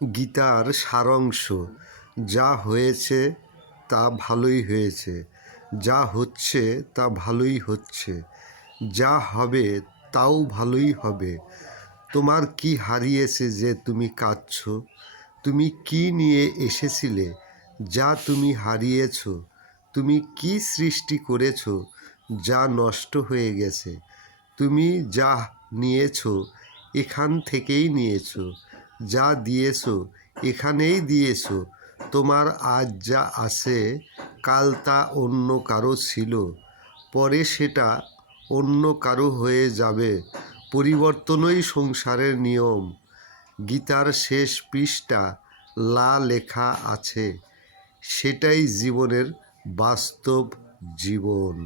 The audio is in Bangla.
গীতার সারাংশ, যা হয়েছে তা ভালোই হয়েছে, যা হচ্ছে তা ভালোই হচ্ছে, যা হবে তাও ভালোই হবে। তোমার কি হারিয়েছে যে তুমি কাঁদছ? তুমি কি নিয়ে এসেছিলে যা তুমি হারিয়েছ? তুমি কি সৃষ্টি করেছ যা নষ্ট হয়ে গেছে? তুমি যা নিয়েছ এখান থেকেই নিয়েছ, যা দিয়েছ এখানেই দিয়েছ। তোমার আজ যা আছে কাল তা অন্য কারো ছিল, পরে সেটা অন্য কারো হয়ে যাবে। পরিবর্তনই সংসারের নিয়ম। গীতার শেষ পৃষ্ঠা লা লেখা আছে, সেটাই জীবনের বাস্তব জীবন।